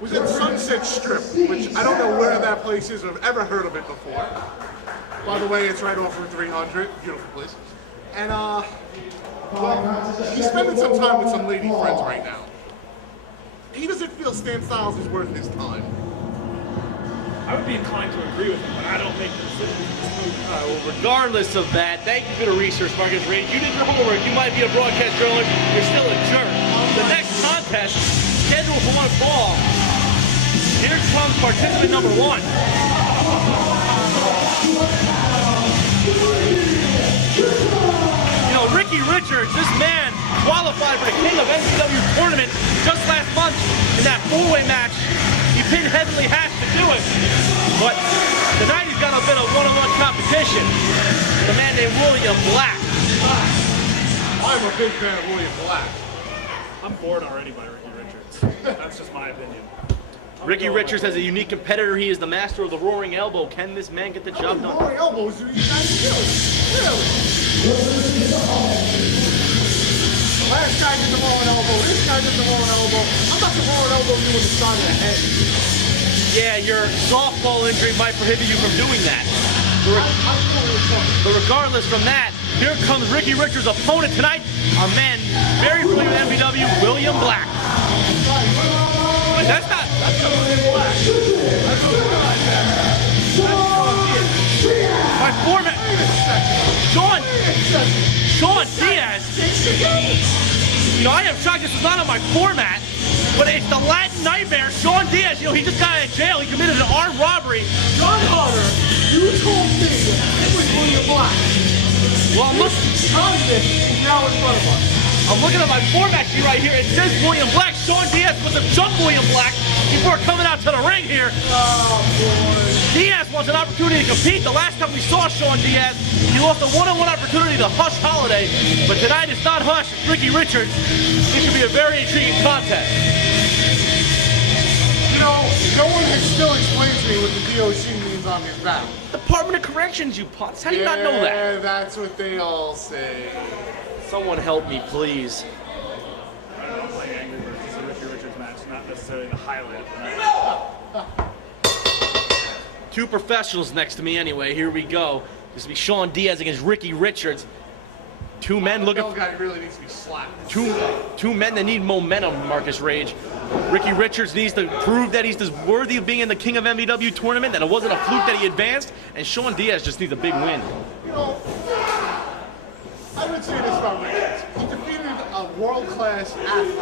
was in Sunset Strip, which I don't know where that place is or have ever heard of it before. By the way, it's right off Route 300, beautiful place. And well, he's spending some time with some lady friends right now. He doesn't feel Stan Styles is worth his time. I would be inclined to agree with him, but I don't make the decision. Well, regardless of that, thank you for the research, Marcus Rage. You did your homework. You might be a broadcast journalist. You're still a jerk. The next contest, scheduled for 1 fall. Here comes participant number 1. You know, Ricky Richards, this man qualified for the King of MvW tournament just last month in that 4-way match. He pinned Heavenly Hatch to do it, but tonight he's got a bit of one-on-one competition with a man named William Black. I'm a big fan of William Black. I'm bored already by Ricky Richards. That's just my opinion. Ricky Richards has a unique competitor. He is the master of the roaring elbow. Can this man get the job done? Roaring elbows, you guys really? The last guy did the rolling elbow, this guy did the rolling elbow. I'm not the rolling elbow you on the side of the head. Yeah, your softball injury might prohibit you from doing that. But regardless from that, here comes Ricky Richards' opponent tonight, a man very familiar with MvW, William Black. But that's William Black. My format, Sean Diaz. You know, I am shocked this was not on my format, but it's the Latin nightmare, Sean Diaz. You know, he just got out of jail. He committed an armed robbery. John Hunter, you told me it was William Black. Well, I'm looking. Now in front of us. I'm looking at my format sheet right here. It says William Black. Sean Diaz was a jump William Black before coming out to the ring here. Oh, boy. Diaz wants an opportunity to compete. The last time we saw Sean Diaz, he lost a one-on-one opportunity to Hush Holiday. But tonight it's not Hush, it's Ricky Richards. This should be a very intriguing contest. You know, no one can still explain to me what the DOC means on his back. Department of Corrections, you putz. How do you not know that? Yeah, that's what they all say. Someone help me, please. I don't know, playing Angry Birds is a Ricky Richards match, not necessarily the highlight of the night. Two professionals next to me anyway. Here we go. This will be Sean Diaz against Ricky Richards. Two men looking for... guy really needs to be slapped. Two men that need momentum, Marcus Rage. Ricky Richards needs to prove that he's worthy of being in the King of MvW tournament, that it wasn't a fluke that he advanced, and Sean Diaz just needs a big win. You know, I would say this about Richards. He defeated a world-class athlete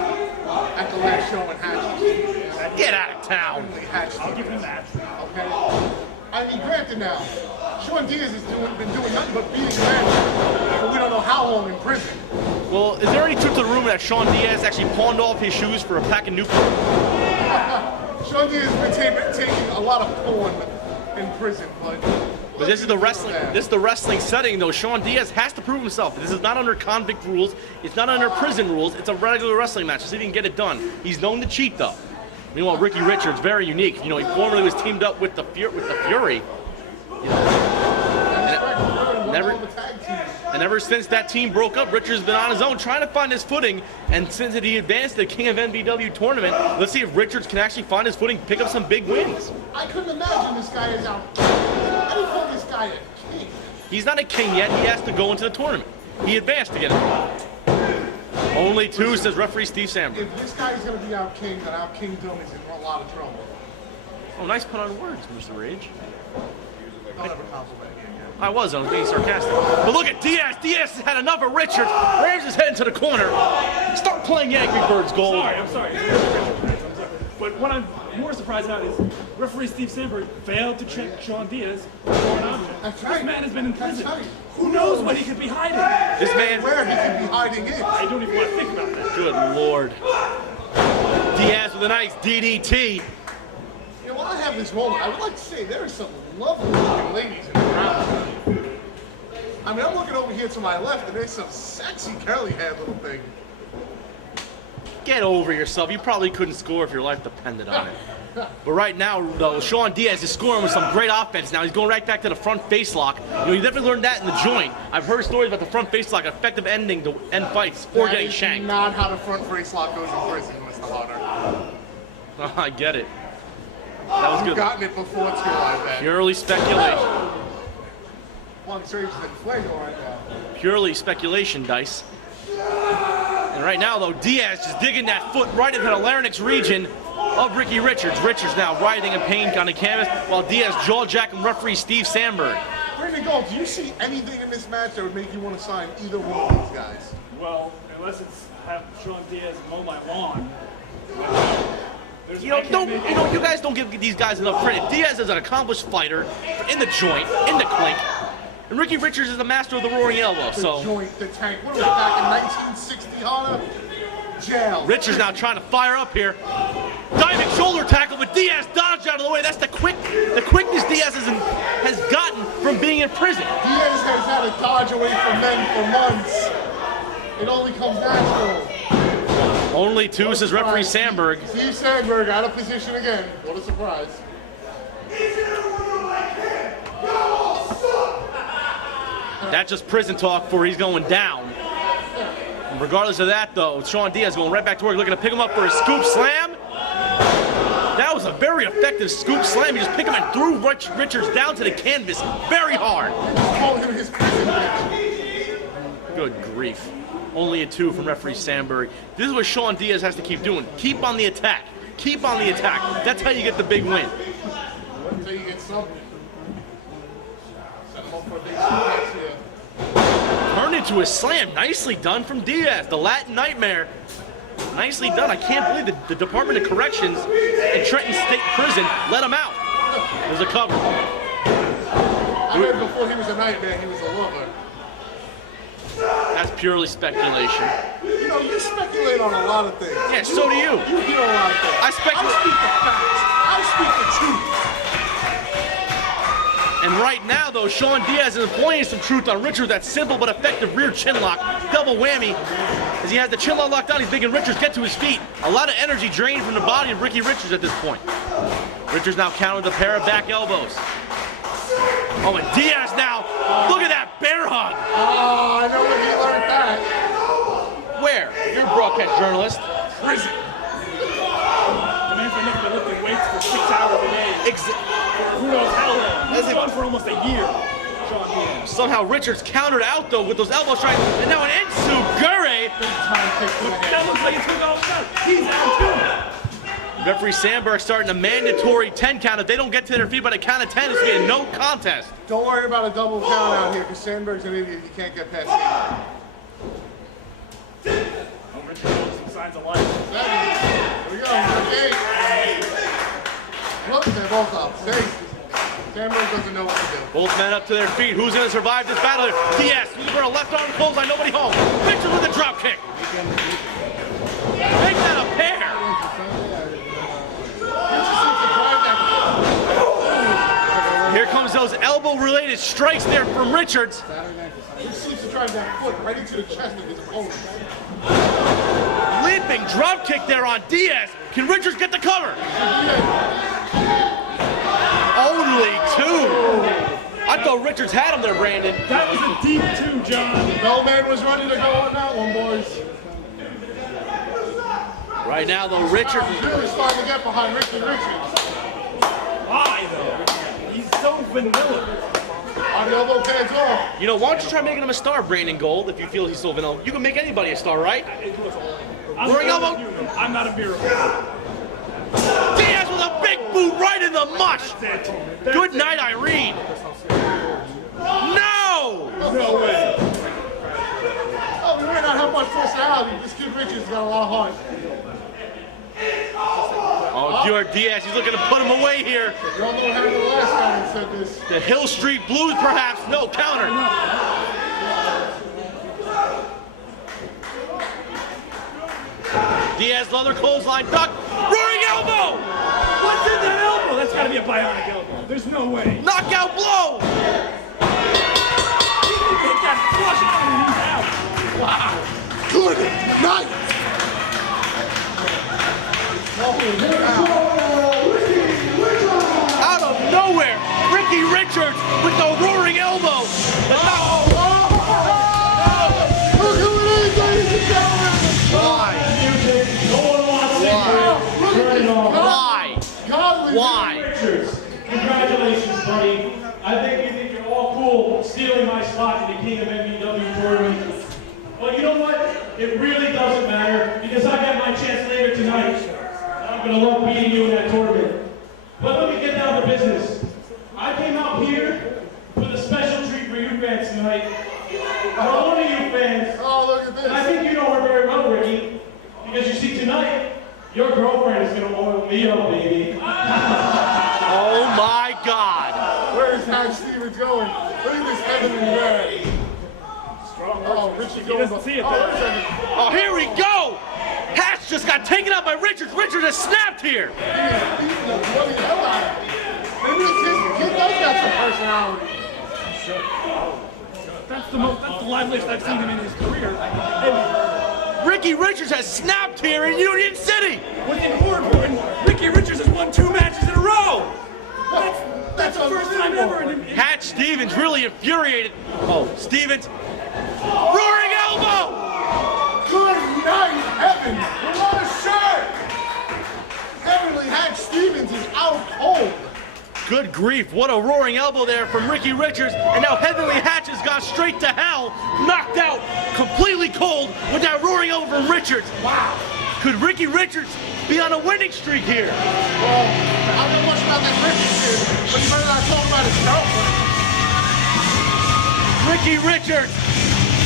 at the last show in Hatch. Get out of town. I'll give him that. Okay? I mean, granted now, Sean Diaz has been doing nothing but beating men for we don't know how long in prison. Well, is there any truth to the rumor that Sean Diaz actually pawned off his shoes for a pack of Newport? Sean Diaz has been taking a lot of porn in prison, but this is the wrestling. This is the wrestling setting, though. Sean Diaz has to prove himself. This is not under convict rules. It's not under prison rules. It's a regular wrestling match. So he can get it done. He's known to cheat, though. Meanwhile, Ricky Richards, very unique. You know, he formerly was teamed up with the Fury. You know, and ever since that team broke up, Richards has been on his own, trying to find his footing. And since he advanced to the King of MvW tournament, let's see if Richards can actually find his footing, pick up some big wins. I couldn't imagine this guy is out. How do you call this guy a king? He's not a king yet. He has to go into the tournament. He advanced to get it. Only two, says referee Steve Samberg. If this guy is going to be our king, then our kingdom is in a lot of trouble. Oh, nice put on words, Mr. Rage. Don't ever compliment me again. I was being sarcastic. But look at Diaz. Diaz has had enough of Richards. Rams his head into the corner. Start playing Angry Birds Gold. I'm sorry. But what I'm more surprised about is referee Steve Samberg failed to check Sean Diaz for an object. That's right. This man has been in prison. Right. Who knows what he could be hiding? This man, where he could be hiding in. I don't even want to think about that. Good Lord. Diaz with a nice DDT. You know, while I have this moment, I would like to say there are some lovely looking ladies in the crowd. I mean, I'm looking over here to my left, and there's some sexy curly-haired little thing. Get over yourself. You probably couldn't score if your life depended on it. But right now, though, Sean Diaz is scoring with some great offense now. He's going right back to the front face lock. You know, you definitely learned that in the joint. I've heard stories about the front face lock, effective ending to end fights or getting shanked. Not how the front face lock goes in prison, Mr. Hunter. I get it. That was I've good. gotten it before too, I bet. Purely speculation. One surge in fuego right now. Purely speculation, Dice. And right now, though, Diaz just digging that foot right into the larynx region of Ricky Richards. Richards now writhing in pain on the canvas while Diaz jaw-jacking referee Steve Sandberg. Brandon Gold, do you see anything in this match that would make you want to sign either one of these guys? Well, unless it's have Sean Diaz mow my lawn. You guys don't give these guys enough credit. Diaz is an accomplished fighter in the joint, in the clink. And Ricky Richards is the master of the roaring elbow, so. The joint, the tank. What are we back in 1960, Hunter? Jail. Richards now trying to fire up here. Diving shoulder tackle, but Diaz dodged out of the way. That's the quickness Diaz has gotten from being in prison. Diaz has had to dodge away from men for months. It only comes natural. Only two, says referee Sandberg. Steve Sandberg out of position again. What a surprise. That's just prison talk for he's going down. And regardless of that, though, Sean Diaz going right back to work, looking to pick him up for a scoop slam. That was a very effective scoop slam. He just picked him and threw Richards down to the canvas very hard. Good grief. Only a 2 from referee Sandberg. This is what Sean Diaz has to keep doing. Keep on the attack. Keep on the attack. That's how you get the big win. Until you get something. Set him up for a big suplex here. Turned into a slam. Nicely done from Diaz. The Latin Nightmare. Nicely done. I can't believe the Department of Corrections in Trenton State Prison let him out. There's a cover. I heard before he was a nightmare, he was a lover. That's purely speculation. You know, you speculate on a lot of things. Yeah, so do you. You hear a lot of things. I speculate. speak the facts. I speak the truth. And right now, though, Sean Diaz is employing some truth on Richards. That simple but effective rear chin lock. Double whammy. As he has the chin lock locked down, he's making Richards get to his feet. A lot of energy drained from the body of Ricky Richards at this point. Richards now countered with a pair of back elbows. Oh, and Diaz now. Look at that bear hug. Oh, I know where he learned that. Where? You're a broadcast journalist. Prison. The man's been lifting weights for 6 hours a day. Who knows how long? He's gone for almost a year. Sean Diaz. Somehow Richards countered out, though, with those elbow strikes. And now an Ensugure. That looks like it's going all the time. He's out too. Referee Sandberg starting a mandatory 10 count. If they don't get to their feet by the count of 10, it's going to be a no contest. Don't worry about a double count out here, because Sandberg's an idiot. You can't get past him. Richard shows some signs of life. Here we go. Okay. Look, they're both up. See? Sandberg doesn't know what to do. Both men up to their feet. Who's going to survive this battle here? Diaz, for a left arm clothesline, nobody home. Richards with a drop kick. Make that a pair. Here comes those elbow-related strikes there from Richards. He seems to drive that foot right into the chest of his opponent. Limping drop kick there on Diaz. Can Richards get the cover? Only 2. I thought Richards had him there, Brandon. That was a deep 2, John. No man was ready to go on that one, boys. Right now, though, Richards. Really starting to get behind Ricky Richards. Why, though? He's so vanilla. On the elbow pads off. You know, why don't you try making him a star, Brandon Gold, if you feel he's so vanilla? You can make anybody a star, right? Roaring elbow. I'm not a miracle. Diaz with a big boot right in the mush. That's it. Good night, Irene. No! No way. Oh, we might not have much personality. This kid Richards got a lot of heart. Oh, Diaz, he's looking to put him away here. You all know what happened the last time he said this. The Hill Street Blues, perhaps. No, counter. Diaz, leather clothesline, duck, roaring elbow! What's in that elbow? That's got to be a bionic elbow. There's no way. Knockout blow! He can take that flush out and he's out. Wow. Good night. Out of nowhere, Ricky Richards with the roaring elbow. The Look who it is, ladies and gentlemen. Why? Why? Why? Richards, congratulations, buddy. I think you're all cool stealing my spot in the King of MvW tournament. Well, you know what? It really doesn't matter because I got my chance later tonight. I'm going to love beating you in that tournament. But let me get down to business. I came out here with a special treat for you fans tonight. For one of you fans, Oh, look at this. and I think you know her very well, Ricky, because you see tonight, your girlfriend is going to oil me up, baby. Oh my God. Where is Hatch Stevens going? Look at this heavenly man. Oh, Richie He going doesn't up. see it Oh, there. wait a second. Oh, here we go. Hatch just got taken out by Richards. Richards has snapped here. He is beating the bloody hell out of him. Maybe it's his, he does got some personality. That's the liveliest I've seen him in his career. And Ricky Richards has snapped here in Union City. what's important, Ricky Richards has won 2 matches in a row. That's the first time ever. Hatch Stevens really infuriated. Oh, Stevens. Roaring elbow. Good night, Heaven. What a shirt. Heavenly Hatch Stevens is out cold. Good grief, what a roaring elbow there from Ricky Richards, and now Heavenly Hatch has gone straight to hell, knocked out, completely cold with that roaring elbow from Richards. Wow. Could Ricky Richards be on a winning streak here? Well, I don't know much about that Ricky kid, but you better not talk about his girlfriend. Ricky Richards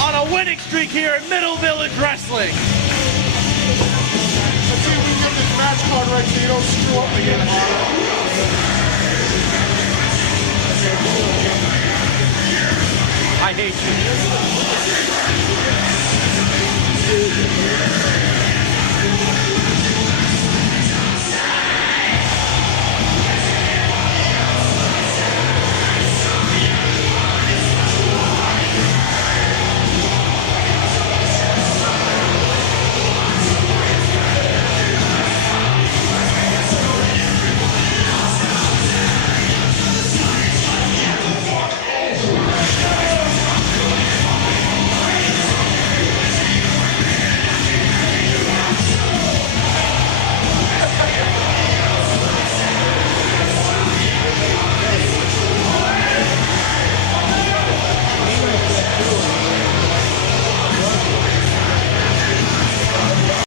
on a winning streak here at Middle Village Wrestling. Let's see if we can get this match card right so you don't screw up again. I hate you.